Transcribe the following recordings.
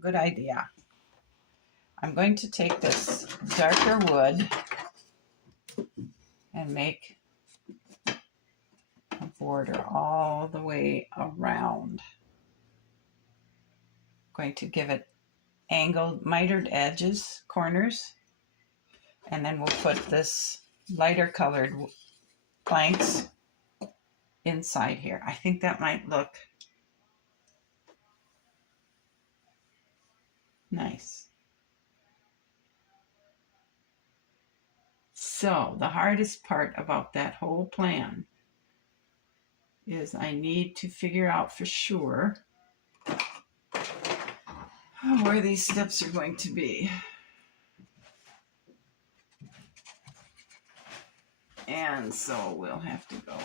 Good idea. I'm going to take this darker wood and make a border all the way around. I'm going to give it angled, mitered edges, corners, and then we'll put this lighter colored planks inside here. I think that might look nice. So the hardest part about that whole plan is I need to figure out for sure where these steps are going to be. And so we'll have to go.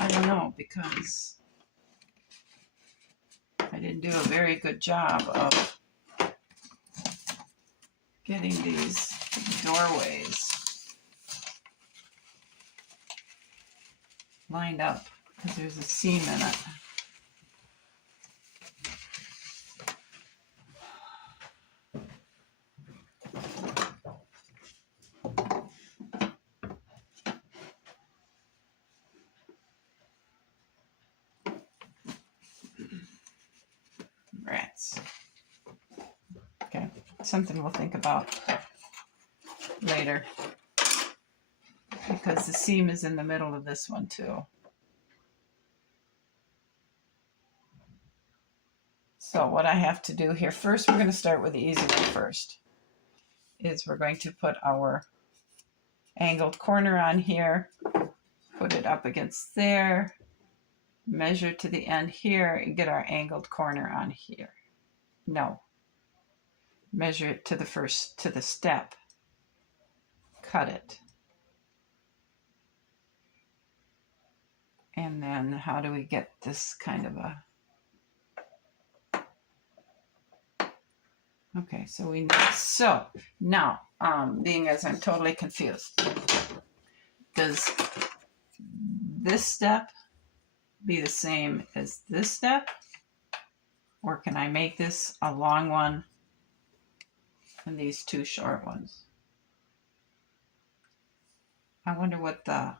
I don't know, because I didn't do a very good job of getting these doorways lined up because there's a seam in it. Rats. Okay, something we'll think about later because the seam is in the middle of this one too. So what I have to do here, first we're going to start with the easy one first, is we're going to put our angled corner on here, put it up against there, measure to the end here, and get our angled corner on here. No. Measure it to the step. Cut it. And then how do we get this kind of a... Okay, so now, being as I'm totally confused, does this step be the same as this step? Or can I make this a long one and these two short ones? I wonder what the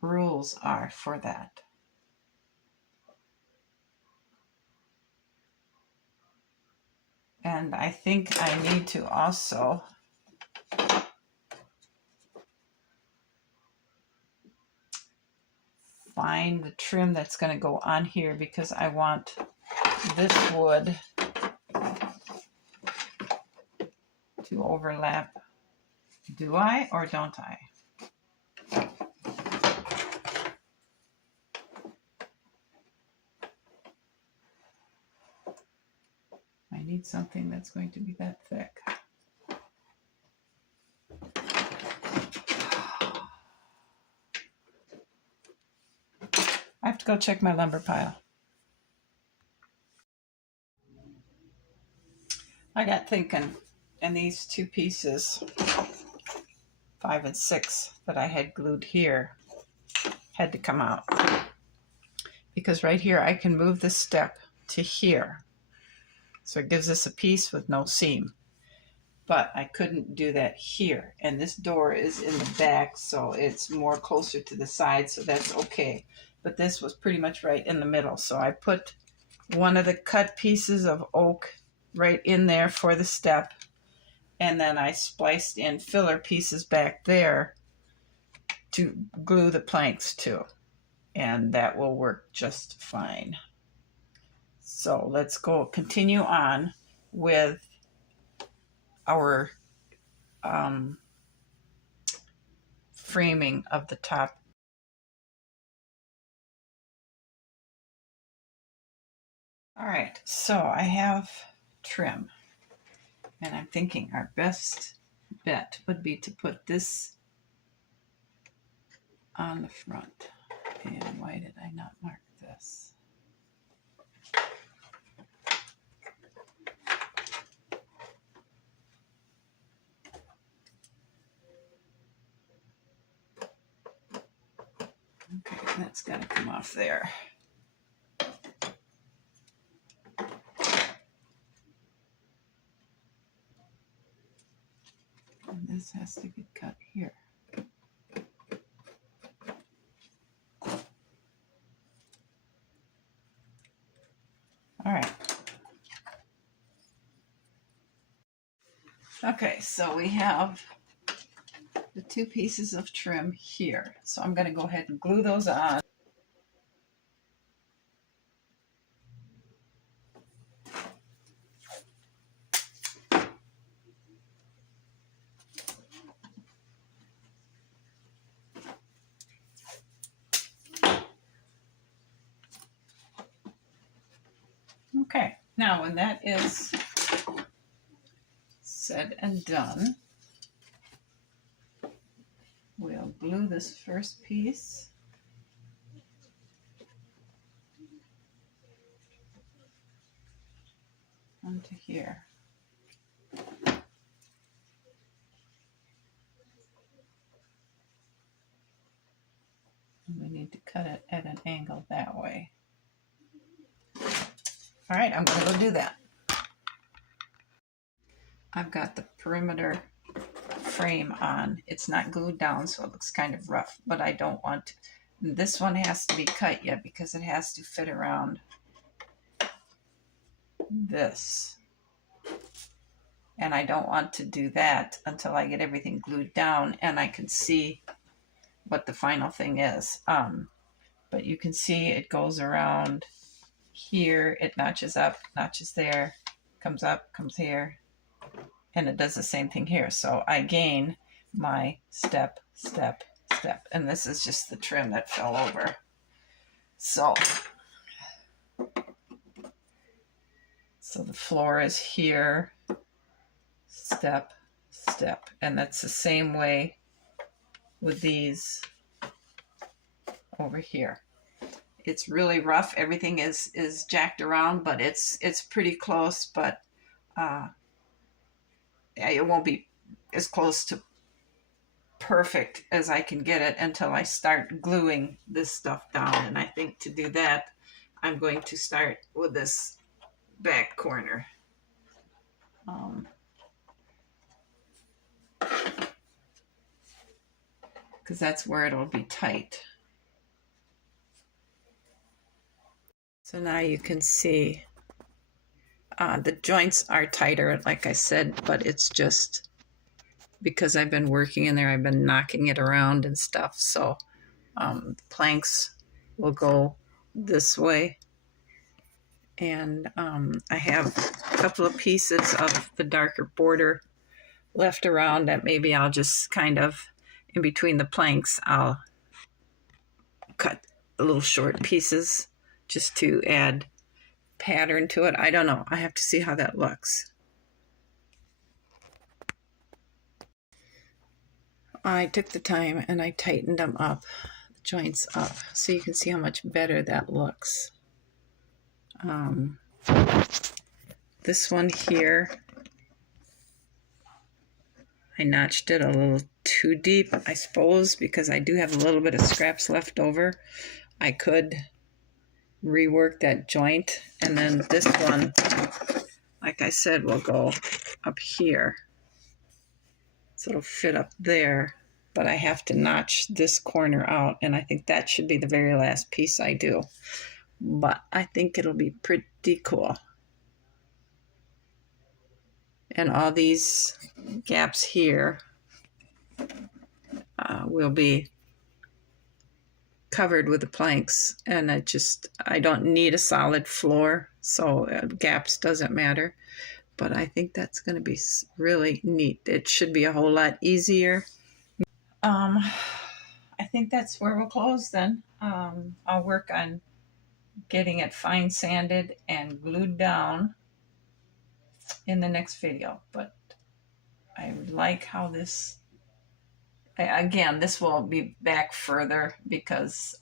rules are for that. And I think I need to also find the trim that's going to go on here because I want this wood to overlap. Do I or don't I? I need something that's going to be that thick. I have to go check my lumber pile. I got thinking, and these two pieces, 5 and 6, that I had glued here had to come out. Because right here I can move the step to here. So it gives us a piece with no seam. But I couldn't do that here. And this door is in the back, so it's more closer to the side, so that's okay. But this was pretty much right in the middle. So I put one of the cut pieces of oak right in there for the step. And then I spliced in filler pieces back there to glue the planks to. And that will work just fine. So let's continue on with our framing of the top. All right, so I have trim, and I'm thinking our best bet would be to put this on the front. And why did I not mark this? That's got to come off there. And this has to get cut here. All right. Okay, so we have the 2 pieces of trim here. So I'm going to go ahead and glue those on. Okay, now when that is said and done, we'll glue this first piece onto here. And we need to cut it at an angle that way. All right, I'm going to go do that. I've got the perimeter frame on. It's not glued down, so it looks kind of rough, but I don't want to. This one has to be cut yet because it has to fit around this. And I don't want to do that until I get everything glued down and I can see what the final thing is. But you can see it goes around here, it notches up, notches there, comes up, comes here, and it does the same thing here. So I gain my step, step, step, and this is just the trim that fell over. So the floor is here, step, step, and that's the same way with these over here. It's really rough. Everything is jacked around, but it's pretty close, but it won't be as close to perfect as I can get it until I start gluing this stuff down. And I think to do that, I'm going to start with this back corner. Because that's where it'll be tight. So now you can see the joints are tighter, like I said, but it's just because I've been working in there, I've been knocking it around and stuff. So the planks will go this way. And I have a couple of pieces of the darker border left around that maybe I'll just kind of, in between the planks, I'll cut little short pieces just to add pattern to it. I don't know. I have to see how that looks. I took the time and I tightened them up, the joints up, so you can see how much better that looks. This one here, I notched it a little too deep, I suppose, because I do have a little bit of scraps left over. I could rework that joint, and then this one, like I said, will go up here. So it'll fit up there, but I have to notch this corner out, and I think that should be the very last piece I do. But I think it'll be pretty cool. And all these gaps here will be covered with the planks, and I don't need a solid floor, so gaps doesn't matter. But I think that's going to be really neat. It should be a whole lot easier. I think that's where we'll close then. I'll work on getting it fine sanded and glued down in the next video. But I like how this, again, this will be back further because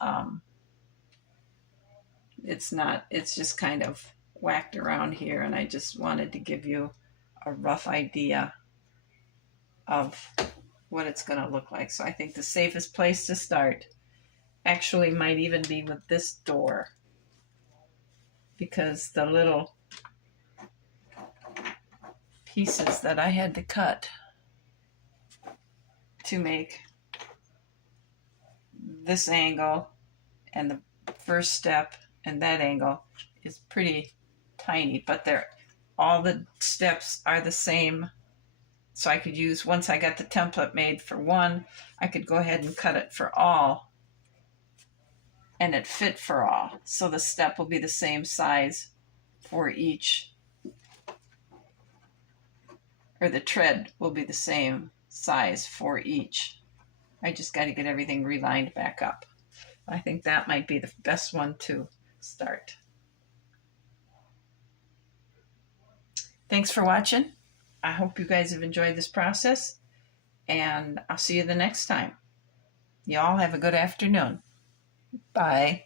it's just kind of whacked around here, and I just wanted to give you a rough idea of what it's going to look like. So I think the safest place to start actually might even be with this door, because the little pieces that I had to cut to make this angle and the first step and that angle is pretty tiny, but all the steps are the same. So I could use, once I got the template made for one, I could go ahead and cut it for all, and it fit for all. So the step will be the same size for each, or the tread will be the same size for each. I just got to get everything relined back up. I think that might be the best one to start. Thanks for watching. I hope you guys have enjoyed this process, and I'll see you the next time. You all have a good afternoon. Bye.